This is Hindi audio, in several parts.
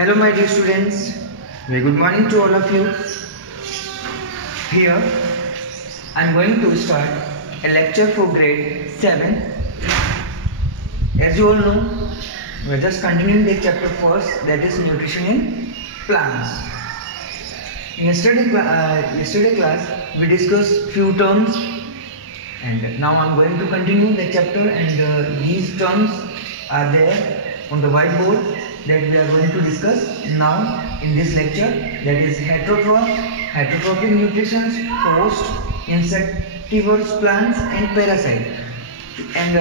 Hello my dear students, very good morning to all of you. Here I am going to start a lecture for grade 7. As you all know, we are just continuing the chapter first, that is nutrition in plants. In yesterday class we discussed few terms, and now I am going to continue the chapter, and these terms are there on the whiteboard that we are going to discuss now in this lecture, that is heterotrophic nutrition, host, insectivorous plants and parasite. And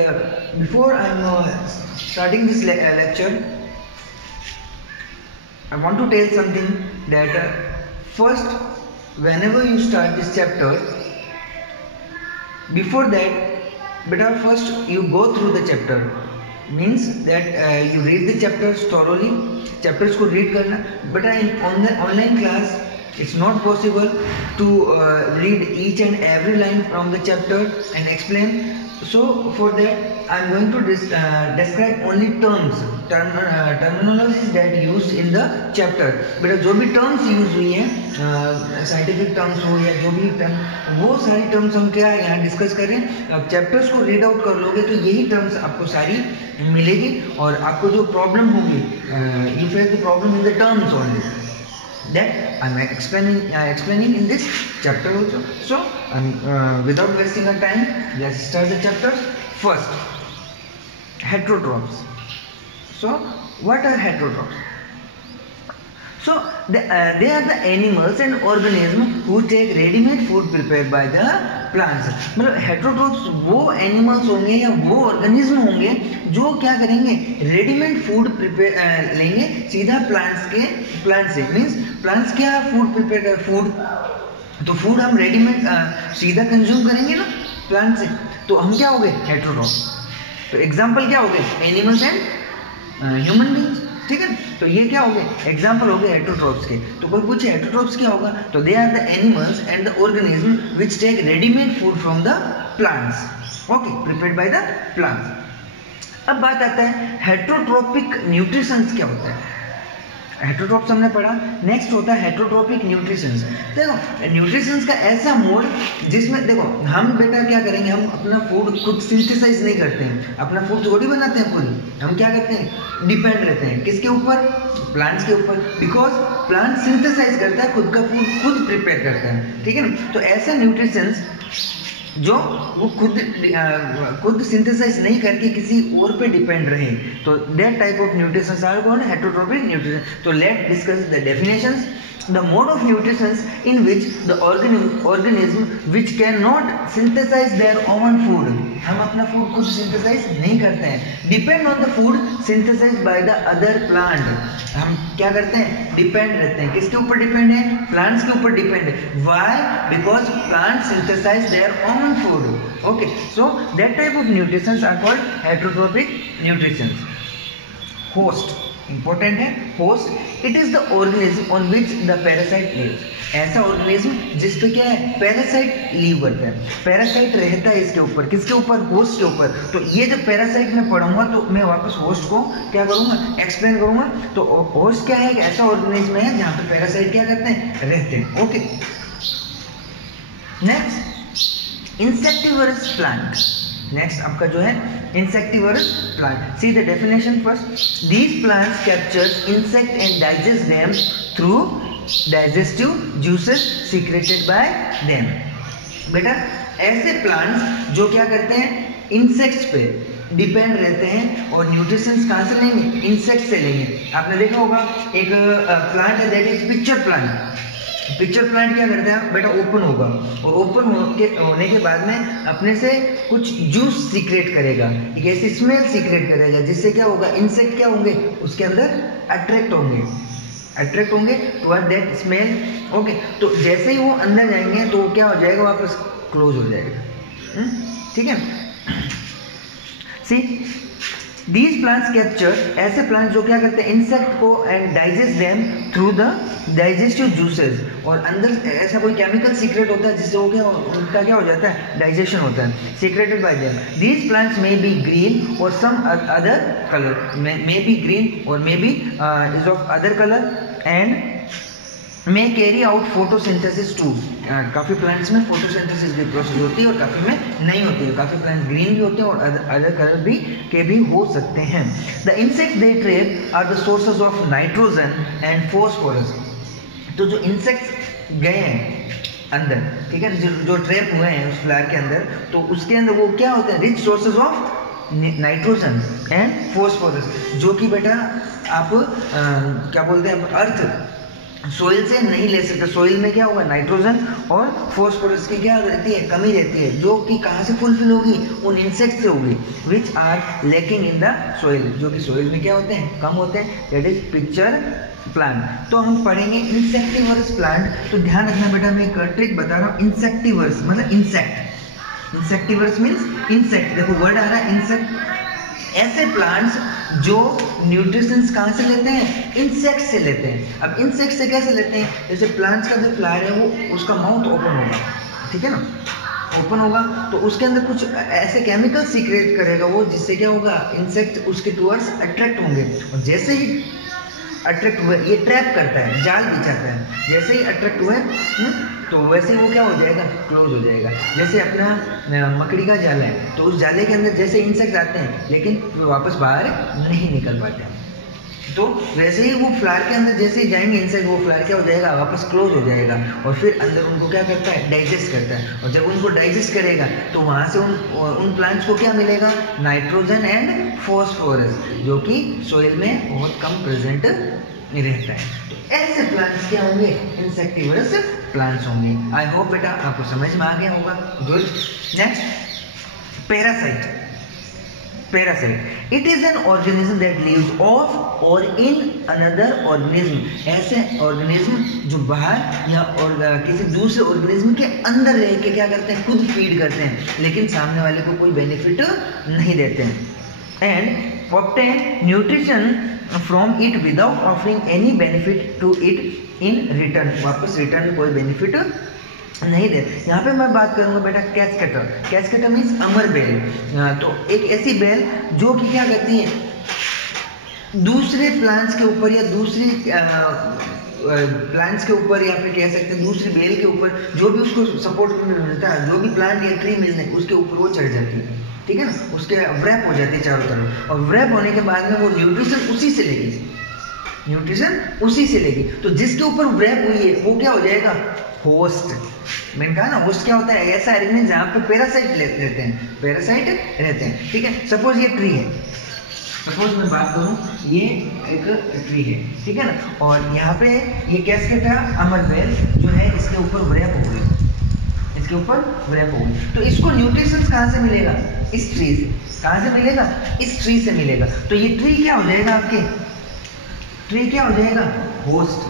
before I am starting this lecture, I want to tell something that first, whenever you start this chapter, before that, beta, first you go through the chapter. Means that you read the chapters thoroughly. Chapters को read करना. But on the online class, it's not possible to read each and every line from the chapter and explain. So for that, I am going to describe only terminologies that used in the chapter. But जो भी terms use हुई हैं, scientific terms हो या जो भी term, वो सारी terms हम क्या यहाँ discuss कर रहे हैं. अब chapters को read out कर लोगे तो यही terms आपको सारी मिलेगी, और आपको जो problem होगी, you face the problem in the terms only. That I am explaining in this chapter also. So without wasting our time, let's start the chapter. First, heterotrophs. So what are heterotrophs? So they are the animals and organisms who take ready-made food prepared by the plants. मतलब heterotrophs वो animals होंगे या वो organism होंगे जो क्या करेंगे, रेडीमेड फूड प्रिपेयर लेंगे सीधा प्लांट से. मीन्स प्लांट्स क्या फूड प्रिपेयर कर, फूड तो फूड हम रेडीमेड सीधा कंज्यूम करेंगे ना प्लांट से, तो हम क्या हो गए, हेटेरोट्रॉफ्स. तो एग्जांपल क्या हो गए, एनिमल्स एंड ह्यूमन बीइंग्स. ठीक है, तो ये क्या हो गए, एग्जांपल हो गए हेटेरोट्रॉफ्स के. तो कोई पूछे हेटेरोट्रॉफ्स क्या होगा, तो they are the animals and the organism which take readymade food from the plants. Okay, prepared by the plants. अब बात आता है हेटेरोट्रॉपिक न्यूट्रिशंस क्या होता है. हेटेरोट्रॉप्स हमने पढ़ा. नेक्स्ट होता है हेटेरोट्रॉपिक न्यूट्रिशंस. देखो न्यूट्रिशंस का ऐसा मोड जिसमें देखो हम बेटा क्या करेंगे, हम अपना फूड खुद सिंथेसाइज नहीं करते हैं, अपना फूड थोड़ी बनाते हैं खुद. हम क्या करते हैं, डिपेंड रहते हैं किसके ऊपर, प्लांट्स के ऊपर. बिकॉज प्लांट सिंथेसाइज करता है, खुद का फूड खुद प्रिपेयर करता है. ठीक है ना, तो ऐसा न्यूट्रिशंस जो वो खुद सिंथेसाइज नहीं करके किसी और पे डिपेंड रहे, तो that type of nutritions are called heterotrophic nutrition. तो let discuss the definitions. The mode of nutrition in which the organism which cannot synthesize their own food, हम अपना फूड खुद सिंथेसाइज नहीं करते हैं, depend on the food synthesize by the other plant. हम क्या करते हैं, डिपेंड रहते हैं. किसके ऊपर डिपेंड है, प्लांट्स के ऊपर डिपेंड है. Why, because plant synthesize their own food. Okay, so that type of nutritions are called heterotrophic nutritions. Host important है. Host, it is the organism on which the parasite lives. ऐसा ऑर्गेनिज्म जिस पे क्या है, पैरासाइट लीव करता है, पैरासाइट रहता है इसके ऊपर. किसके ऊपर, होस्ट के ऊपर. तो ये जब पैरासाइट में पढ़ूंगा तो मैं वापस होस्ट को क्या करूंगा, एक्सप्लेन करूंगा. तो होस्ट क्या है, एक ऐसा ऑर्गेनिज्म है जहाँ पे पैरासाइट क्या करते हैं, रहते हैं. Okay, next insectivorous plant. Next आपका जो है insectivorous plant. See the definition first. These plants captures insect and digest them through digestive juices secreted by them. बेटा ऐसे प्लांट्स जो क्या करते हैं, इंसेक्ट्स पे डिपेंड रहते हैं, और न्यूट्रिशंस कहाँ से लेंगे, इंसेक्ट से लेंगे. आपने देखा होगा एक प्लांट है, that is pitcher plant. Pitcher plant क्या करता है बेटा, ओपन होगा, और ओपन होने के बाद में अपने से कुछ जूस सीक्रेट करेगा, एक ऐसी स्मेल सीक्रेट करेगा जिससे क्या होगा, इंसेक्ट क्या होंगे, उसके अंदर अट्रैक्ट होंगे टुवर्ड दैट स्मेल. ओके, तो जैसे ही वो अंदर जाएंगे तो क्या हो जाएगा, वापस क्लोज हो जाएगा. ठीक है. सी These plants capture, ऐसे प्लांट्स जो क्या करते हैं इंसेक्ट को and digest them through the digestive juices, और अंदर ऐसा कोई केमिकल सीक्रेट होता है जिससे वो क्या उनका क्या हो जाता है डाइजेशन होता है, secreted by them. These plants may be green और some other colour, may be green और may be is of other colour and may carry out photosynthesis too. काफ़ी प्लांट्स में फोटोसिंथेसिस की प्रोसेस होती है और काफ़ी में नहीं होती है. काफ़ी प्लांट ग्रीन भी होते हैं और अदर कलर भी हो सकते हैं. The insects they trap are the sources of nitrogen and phosphorus. तो जो इंसेक्ट्स गए हैं अंदर, ठीक है, जो ट्रैप हुए हैं उस फ्लावर के अंदर, तो उसके अंदर वो क्या होते हैं rich sources of nitrogen and phosphorus, जो कि बेटा आप क्या बोलते हैं अर्थ सोइल से नहीं ले सकते. सोइल में क्या होगा नाइट्रोजन और फॉस्फोरस की क्या रहती है कमी रहती है, जो कि कहाँ से फुलफिल होगी उन इंसेक्ट से होगी which are lacking in the soil, जो कि सोइल में क्या होते हैं कम होते हैं. That is pitcher plant. तो हम पढ़ेंगे इंसेक्टिवर्स प्लांट. तो ध्यान रखना बेटा, मैं एक ट्रिक बता रहा हूँ. इंसेक्टिवर्स मतलब इंसेक्ट, इंसेक्टिवर्स मीन्स इंसेक्ट. देखो वर्ड आ रहा है इंसेक्ट. ऐसे प्लांट्स जो न्यूट्रिशंस कहाँ से लेते हैं इंसेक्ट से लेते हैं. अब इंसेक्ट से कैसे लेते हैं, जैसे प्लांट्स का जो फ्लावर है वो उसका माउथ ओपन होगा, ठीक है ना, ओपन होगा तो उसके अंदर कुछ ऐसे केमिकल सीक्रेट करेगा वो, जिससे क्या होगा इंसेक्ट उसके टूवर्ड्स अट्रैक्ट होंगे. और जैसे ही अट्रैक्ट हुए, ये ट्रैप करता है, जाल बिछाता है, जैसे ही अट्रैक्ट हुए तो वैसे ही वो क्या हो जाएगा क्लोज हो जाएगा. जैसे अपना मकड़ी का जाल है, तो उस जाले के अंदर जैसे इंसेक्ट आते हैं लेकिन वापस बाहर नहीं निकल पाते हैं, तो वैसे ही वो फ्लावर के अंदर जैसे ही जाएंगे इंसेक्ट, वो फ्लावर क्या हो जाएगा वापस क्लोज हो जाएगा और फिर अंदर उनको क्या करता है डाइजेस्ट करता है. और जब उनको डाइजेस्ट करेगा तो वहाँ से उन प्लांट्स को क्या मिलेगा नाइट्रोजन एंड फॉस्फोरस, जो कि सोइल में बहुत कम प्रेजेंट रहता है. तो ऐसे प्लांट्स क्या होंगे इंसेक्टिवर्स प्लांट्स होंगे. आई होप बेटा आपको समझ में आ गया होगा. Good. Next parasite. Parasite it is an organism that lives off or in another organism. ऐसे ऑर्गेनिज्म जो बाहर या और किसी दूसरे ऑर्गेनिज्म के अंदर रह के क्या करते हैं खुद फीड करते हैं, लेकिन सामने वाले को कोई बेनिफिट नहीं देते हैं. And obtain nutrition from it without offering any benefit to it in return. वापस रिटर्न कोई बेनिफिट नहीं दे. यहाँ पे मैं बात करूँगा बेटा कैस्केटर. कैस्केटर मीन्स अमर बेल. तो एक ऐसी बेल जो कि क्या करती है दूसरे प्लांट्स के ऊपर या दूसरी प्लांट्स के ऊपर, या फिर कह सकते हैं दूसरी बेल के ऊपर, जो भी उसको सपोर्ट मिलता है, जो भी प्लांट या ट्री मिलने उसके ऊपर वो चढ़ जाती है, ठीक है ना, उसके व्रैप हो जाती है चारों तरफ. और व्रैप होने के बाद में वो न्यूट्रिशन उसी से लेगी, न्यूट्रिशन उसी से लेगी. तो जिसके ऊपर व्रैप हुई है वो क्या हो जाएगा होस्ट. मैंने कहा ना होस्ट क्या होता है ऐसा एलिमेंट जहाँ पे पैरासाइट रहते हैं, पैरासाइट रहते हैं, ठीक है. सपोज ये ट्री है, सपोज मैं बात करूँ ये एक ट्री है, ठीक है ना, और यहाँ पे ये कैस्केटा अमर बेल जो है इसके ऊपर व्रैप हो गई, इसके ऊपर व्रैप हो गई. तो इसको न्यूट्रिशन कहाँ से मिलेगा इस ट्री से. कहाँ से मिलेगा इस ट्री से मिलेगा. तो ये ट्री क्या हो जाएगा आपके, ट्री क्या हो जाएगा होस्ट,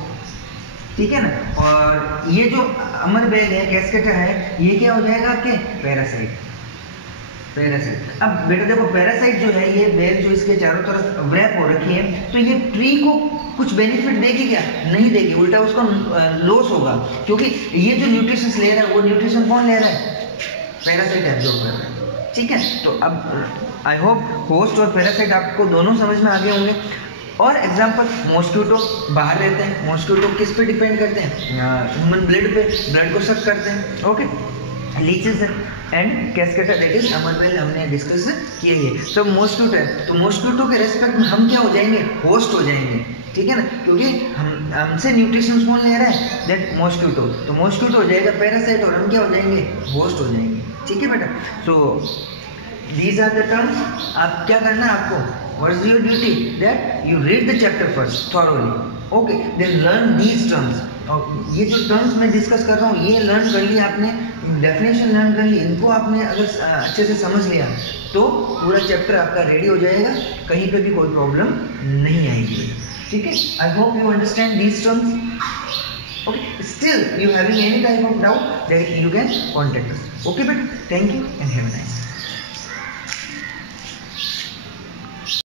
ठीक है ना. और ये जो अमर बेल है कैस्केटा है ये क्या हो जाएगा आपके पैरासाइट. पैरासाइट. अब बेटा देखो पैरासाइट जो है ये बेल जो इसके चारों तरफ व्रैप हो रखी है, तो ये ट्री को कुछ बेनिफिट देगी क्या, नहीं देगी, उल्टा उसको लॉस होगा, क्योंकि ये जो न्यूट्रिशन ले रहा है वो न्यूट्रिशन कौन ले रहा है पैरासाइट एब्जॉर्ब कर रहा है, ठीक है. तो अब आई होप होस्ट और पैरासाइट आपको दोनों समझ में आ गए होंगे. और एग्जांपल मॉस्किटो बाहर रहते हैं, मॉस्किटो किस पे डिपेंड करते हैं ह्यूमन ब्लड पे, ब्लड को सक करते हैं, okay. Leeches and cuscuta that is अमर बेल हमने डिस्कस किए है. सब मॉस्किटो है, तो मॉस्किटो के रेस्पेक्ट में हम क्या हो जाएंगे होस्ट हो जाएंगे, ठीक है ना, क्योंकि हमसे न्यूट्रिशन कौन ले रहा है दैट मॉस्किटो. तो मॉस्किटो हो जाएगा पैरासाइट और हम क्या हो जाएंगे होस्ट हो जाएंगे, ठीक है बेटा. सो these are the terms. आप क्या करना है आपको, what is your duty that you read the chapter first thoroughly, okay, then learn these terms. और ये जो टर्म्स मैं डिस्कस कर रहा हूँ ये लर्न कर लिया आपने, डेफिनेशन लर्न कर ली, इनको आपने अगर अच्छे से समझ लिया तो पूरा चैप्टर आपका रेडी हो जाएगा, कहीं पे भी कोई प्रॉब्लम नहीं आएगी, ठीक है. I hope you understand these terms. Okay, still you having any type of doubt, then you can contact us. Okay, but thank you and have a nice day.